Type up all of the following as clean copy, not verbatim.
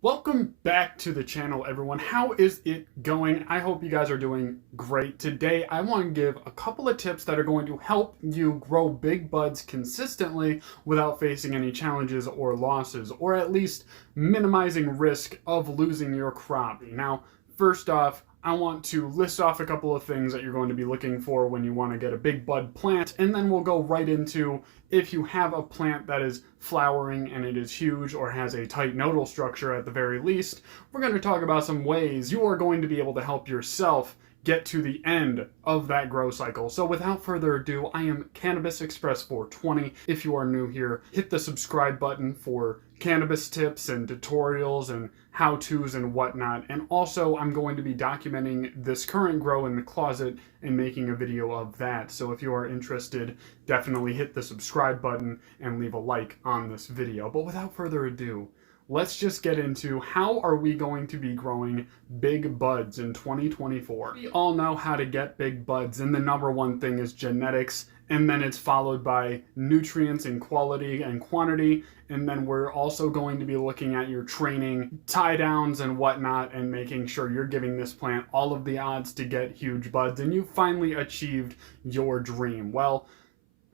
Welcome back to the channel, everyone. How is it going? I hope you guys are doing great. Today, I want to give a couple of tips that are going to help you grow big buds consistently without facing any challenges or losses, or at least minimizing risk of losing your crop. Now, first off, I want to list off a couple of things that you're going to be looking for when you want to get a big bud plant, and then we'll go right into if you have a plant that is flowering and it is huge or has a tight nodal structure at the very least. We're going to talk about some ways you are going to be able to help yourself get to the end of that grow cycle. So without further ado, I am Cannabis Express 420. If you are new here, hit the subscribe button for cannabis tips and tutorials and how-tos and whatnot. And also, I'm going to be documenting this current grow in the closet and making a video of that. So if you are interested, definitely hit the subscribe button and leave a like on this video. But without further ado, let's just get into how are we going to be growing big buds in 2024. We all know how to get big buds, and the number one thing is genetics, and then it's followed by nutrients in quality and quantity, and then we're also going to be looking at your training, tie downs and whatnot, and making sure you're giving this plant all of the odds to get huge buds, and you've finally achieved your dream. Well,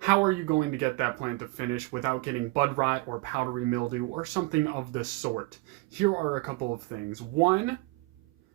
how are you going to get that plant to finish without getting bud rot or powdery mildew or something of this sort? Here are a couple of things. One,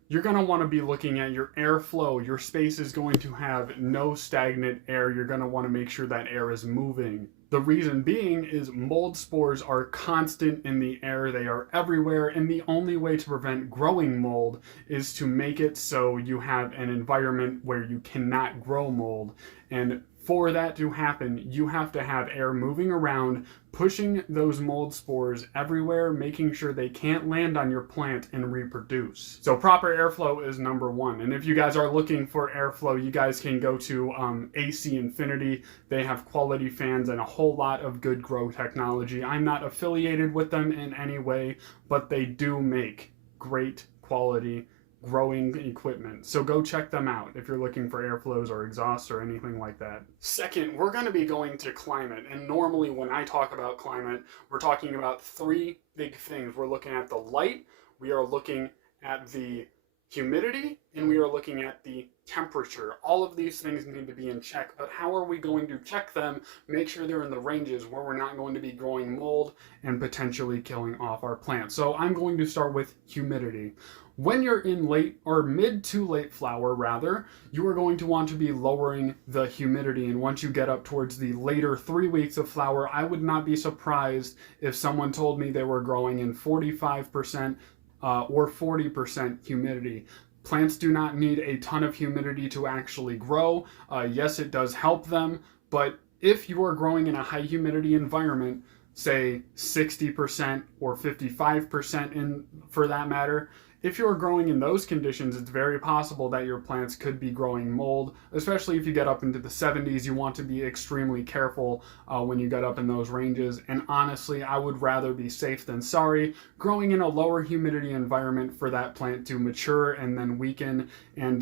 you're going to want to be looking at your airflow. Your space is going to have no stagnant air. You're going to want to make sure that air is moving. The reason being is mold spores are constant in the air. They are everywhere, and the only way to prevent growing mold is to make it so you have an environment where you cannot grow mold. And for that to happen, you have to have air moving around, pushing those mold spores everywhere, making sure they can't land on your plant and reproduce. So proper airflow is number one. And if you guys are looking for airflow, you guys can go to AC Infinity. They have quality fans and a whole lot of good grow technology. I'm not affiliated with them in any way, but they do make great quality growing equipment. So go check them out if you're looking for airflows or exhausts or anything like that. Second, we're going to be going to climate. And normally when I talk about climate, we're talking about three big things. We're looking at the light, we are looking at the humidity, and we are looking at the temperature. All of these things need to be in check, but how are we going to check them, make sure they're in the ranges where we're not going to be growing mold and potentially killing off our plants? So I'm going to start with humidity. When you're in late or mid to late flower rather, you are going to want to be lowering the humidity, and once you get up towards the later 3 weeks of flower, I would not be surprised if someone told me they were growing in 45% or 40% humidity. Plants do not need a ton of humidity to actually grow. Yes, it does help them, but if you are growing in a high humidity environment, say 60% or 55% in for that matter, if you're growing in those conditions, it's very possible that your plants could be growing mold, especially if you get up into the 70s. You want to be extremely careful when you get up in those ranges. And honestly, I would rather be safe than sorry, growing in a lower humidity environment for that plant to mature and then weaken. And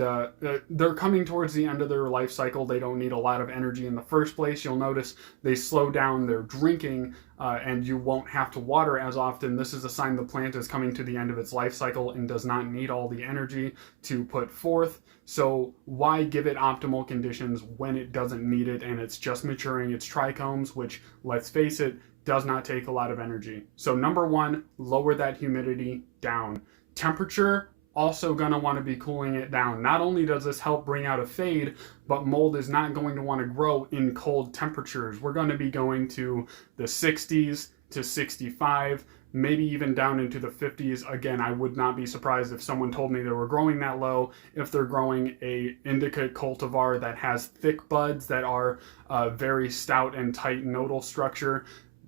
they're coming towards the end of their life cycle. They don't need a lot of energy in the first place. You'll notice they slow down their drinking, and you won't have to water as often. This is a sign the plant is coming to the end of its life cycle and does not need all the energy to put forth. So why give it optimal conditions when it doesn't need it and it's just maturing its trichomes, which, let's face it, does not take a lot of energy. So number one, lower that humidity down. Temperature, also going to want to be cooling it down. Not only does this help bring out a fade, but mold is not going to want to grow in cold temperatures. We're going to be going to the 60s to 65, maybe even down into the 50s. Again, I would not be surprised if someone told me they were growing that low if they're growing a indica cultivar that has thick buds that are very stout and tight nodal structure.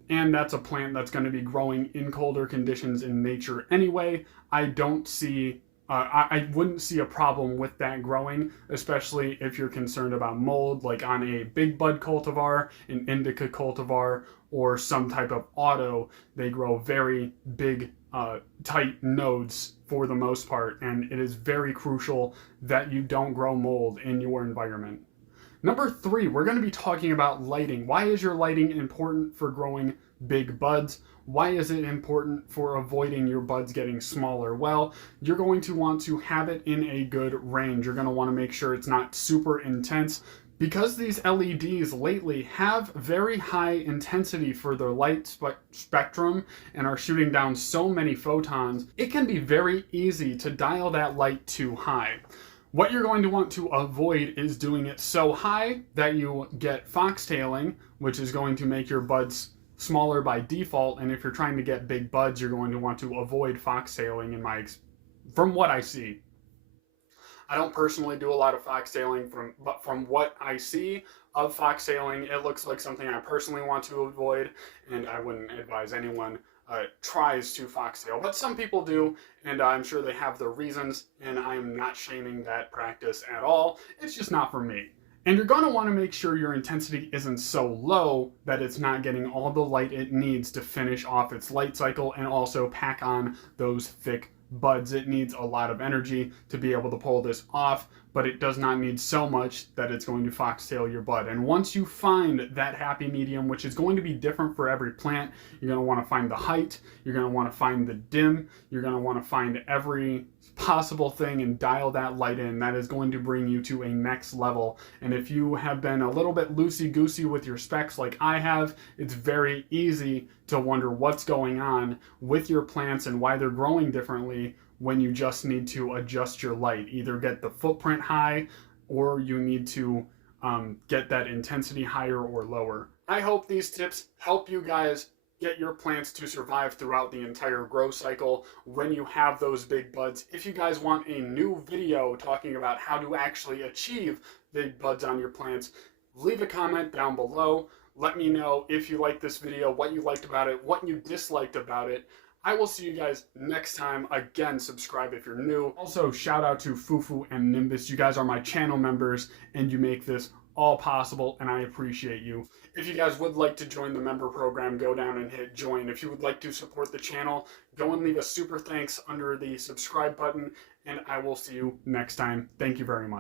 And that's a plant that's going to be growing in colder conditions in nature anyway. I don't see I wouldn't see a problem with that growing, especially if you're concerned about mold, like on a big bud cultivar, an indica cultivar, or some type of auto. They grow very big, tight nodes for the most part, and it is very crucial that you don't grow mold in your environment. Number three, we're going to be talking about lighting. Why is your lighting important for growing big buds? Why is it important for avoiding your buds getting smaller? Well, you're going to want to have it in a good range. You're going to want to make sure it's not super intense, because these LEDs lately have very high intensity for their light spectrum and are shooting down so many photons. It can be very easy to dial that light too high. What you're going to want to avoid is doing it so high that you get foxtailing, which is going to make your buds smaller by default. And if you're trying to get big buds, you're going to want to avoid foxtailing from what I see. I don't personally do a lot of foxtailing, but from what I see of foxtailing, it looks like something I personally want to avoid, and I wouldn't advise anyone tries to foxtail. But some people do, and I'm sure they have their reasons, and I'm not shaming that practice at all. It's just not for me. And you're going to want to make sure your intensity isn't so low that it's not getting all the light it needs to finish off its light cycle and also pack on those thick buds. It needs a lot of energy to be able to pull this off, but it does not need so much that it's going to foxtail your bud. And once you find that happy medium, which is going to be different for every plant, you're going to want to find the height, you're going to want to find the dim, you're going to want to find every possible thing and dial that light in. That is going to bring you to a next level. And if you have been a little bit loosey-goosey with your specs like I have, it's very easy to wonder what's going on with your plants and why they're growing differently when you just need to adjust your light. Either get the footprint high, or you need to get that intensity higher or lower. I hope these tips help you guys get your plants to survive throughout the entire grow cycle when you have those big buds. If you guys want a new video talking about how to actually achieve big buds on your plants, leave a comment down below. Let me know if you liked this video, what you liked about it, what you disliked about it. I will see you guys next time. Again, subscribe if you're new. Also, shout out to Fufu and Nimbus. You guys are my channel members, and you make this all possible, and I appreciate you. If you guys would like to join the member program, go down and hit join. If you would like to support the channel, go and leave a super thanks under the subscribe button, and I will see you next time. Thank you very much.